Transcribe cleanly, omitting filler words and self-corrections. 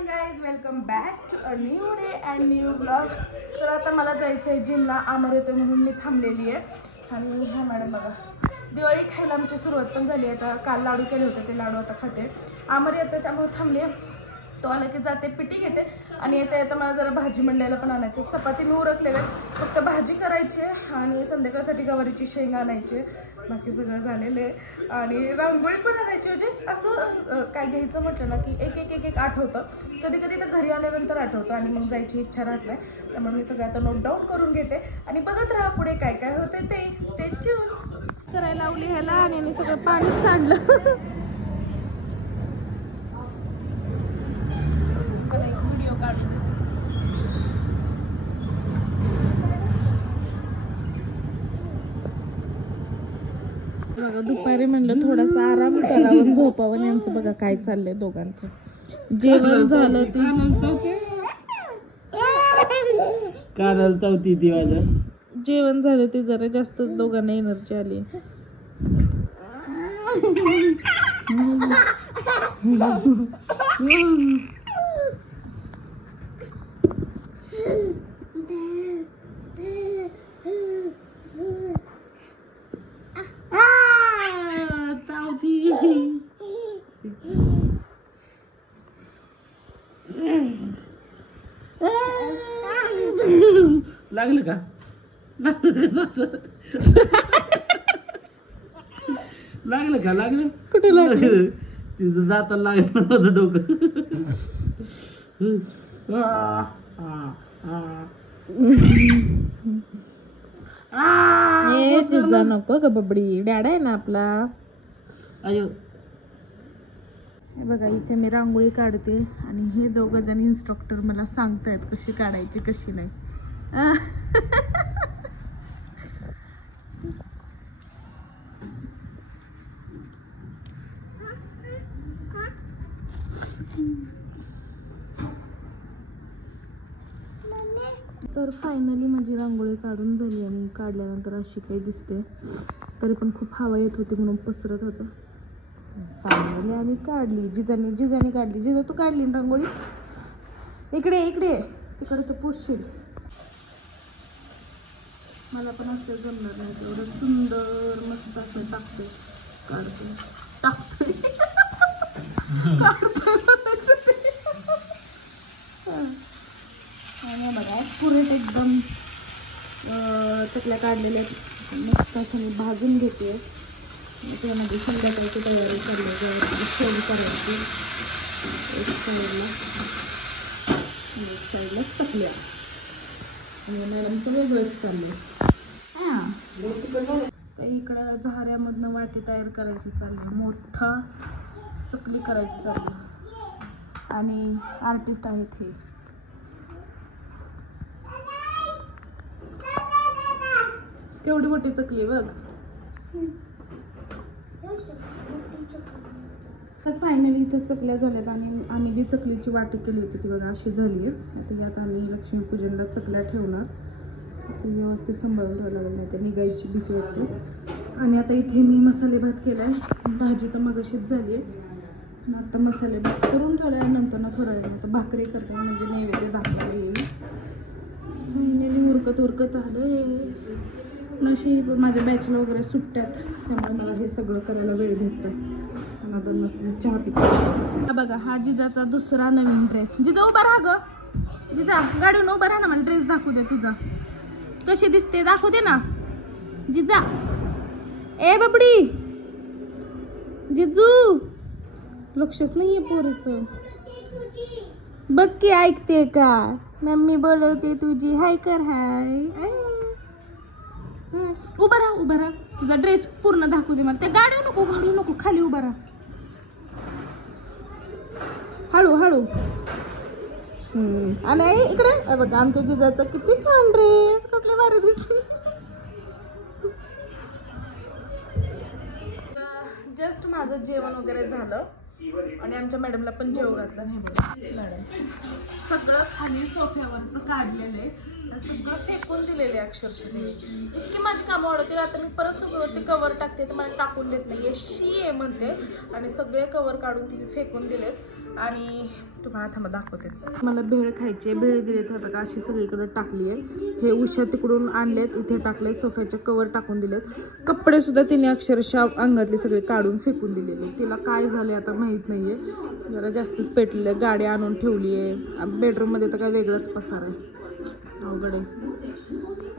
Morning guys, welcome back to a new day and new blog. तर आता मला जायचं आहे जिमला, आमर येतो म्हणून मी थांबलेली आहे. आणि ह्या मॅडम बघा, दिवाळी खायला आमची सुरुवात पण झाली. आता काल लाडू केले होते, ते लाडू आता खाते. आमर येतं त्यामुळे थांबले. तो आला की जाते, पिटी घेते आणि येता येता मला जरा भाजी मंडळाला पण आणायची. चपाती मी उरकलेले, फक्त भाजी करायची आणि संध्याकाळसाठी गवारीची शेंग आणायची. बाकी सगळं झालेलं आहे. आणि रांगोळी पण आणायची. म्हणजे असं काय घ्यायचं म्हटलं ना की एक एक एक एक आठवतं. कधी कधी तर घरी आल्यानंतर आठवतं आणि मग जायची इच्छा राहत नाही. त्यामुळे मी सगळं आता नोट डाऊन करून घेते आणि बघत राहा पुढे काय काय होते ते. Stay tune. करायला लावली ह्याला आणि सगळं पाणी सांडलं. व्हिडिओ काढू दे. बघा दुपारी म्हणलं थोडासा आराम करावं, झोपावं. यांचं बघा काय चाललंय दोघांचं. जेवण झालं ते कानाला चौथी ती माझं जेवण झालं ते जरा जास्त दोघांना एनर्जी आली. लागलं का? लागलं का? लागलं कुठे लागलं? तिथं जाताना लागलं माझं डोकं. तुझा नको ग बबडी, डॅडा आहे ना आपला. अयो हे बघा इथे मी रांगोळी काढते आणि हे दोघं जण इन्स्ट्रक्टर मला सांगतायत कशी काढायची कशी नाही. तर फायनली माझी रांगोळी काढून झाली आणि काढल्यानंतर अशी काही दिसते. तरी पण खूप हवा येत होती म्हणून पसरत होतं. फायनली आम्ही काढली. जिजाने काढली. जिजा तू काढली ना रांगोळी? इकडे इकडे तिकडे तू पुसशील. मला पण असं जमणार नाही. एवढं सुंदर मस्त असं टाकते आणि बघा पुरेट एकदम चकल्या काढलेल्या मस्त असं मी भाजून घेते. त्यामध्ये संध्याकाळची तयारी करायची, शेव करायची. एक साईडला चकल्या आणि मॅडमचं वेगळंच चाललंय. तर इकडं झाऱ्यामधनं वाटी तयार करायची चालली, मोठा चकली करायची चालली. आणि आर्टिस्ट आहेत हे. केवढी मोठी चकली बघ. तर फायनली इथं चकल्या झाल्यात आणि आम्ही जी चकलीची वाटी केली होती ती बघा अशी झाली आहे. आता यात आम्ही लक्ष्मीपूजनला चकल्या ठेवणार. आता व्यवस्थित सांभाळून ठेवायला लागेल, नाही तर निघायची भीती वाटते. आणि आता इथे मी मसाले भात केला आहे. भाजी तर मगाशीच झाली आहे. आता मसाले भात करून ठेवला आहे. नंतर ना थोड्या वेळ आता भाकरी करते म्हणजे नैवेद्य दाखवायला येईल. फायनली उरकत आलं. नशीब माझ्या बॅचला वगैरे सुट्ट्यात, त्यामुळे मला हे सगळं करायला वेळ भेटतोय. आता मस्त चहा पिते. बघा हा जिजाचा दुसरा नवीन ड्रेस. जिजा उभा राहा ग. जिजा गाडीवर उभा राहा ना. मला ड्रेस दाखवू दे तुझा. कशी दिसते दाखवू दे ना जिजा. ए बबडी, जिजू लक्षच नाहीये पोरीचं. बघ की ऐकते का? मम्मी बोलवते तुझी. हाय कर हाय. उभा राहा. तुझा ड्रेस पूर्ण दाखवू दे मला. ते गाडीवर नको खाली उभा राहा. हळू. आणि इकडे बघा आमच्या जिजाचा किती छान ड्रेस, कसले भारी दिसते. जस्ट माझं जेवण वगैरे झालं आणि आमच्या मॅडमला पण जेव घातलं. नाही बघा मॅडम सगळं खाली सोफ्यावरचं काढलेलं आहे. सगळं फेकून दिलेले अक्षरशः. इतकी माझी कामं वाढवतील. आता मी परत सोफ्यावरती कवर टाकते तर मला टाकून देत नाही. शी आहे म्हणते आणि सगळे कवर काढून तिने फेकून दिलेत. आणि तुम्हाला थांबा दाखवते. मला भेळ खायची आहे. भेळ दिली तर बघा अशी सगळीकडे टाकली आहे. हे उशा तिकडून आणलेत, इथे टाकले, सोफ्याचे कवर टाकून दिलेत. कपडे सुद्धा तिने अक्षरशः अंगातले सगळे काढून फेकून दिलेले. तिला काय झाले आता माहीत नाहीये, जरा जास्तच पेटले. गाडी आणून ठेवली आहे बेडरूममध्ये, तर काय वेगळंच पसार आहे, अवघड आहे.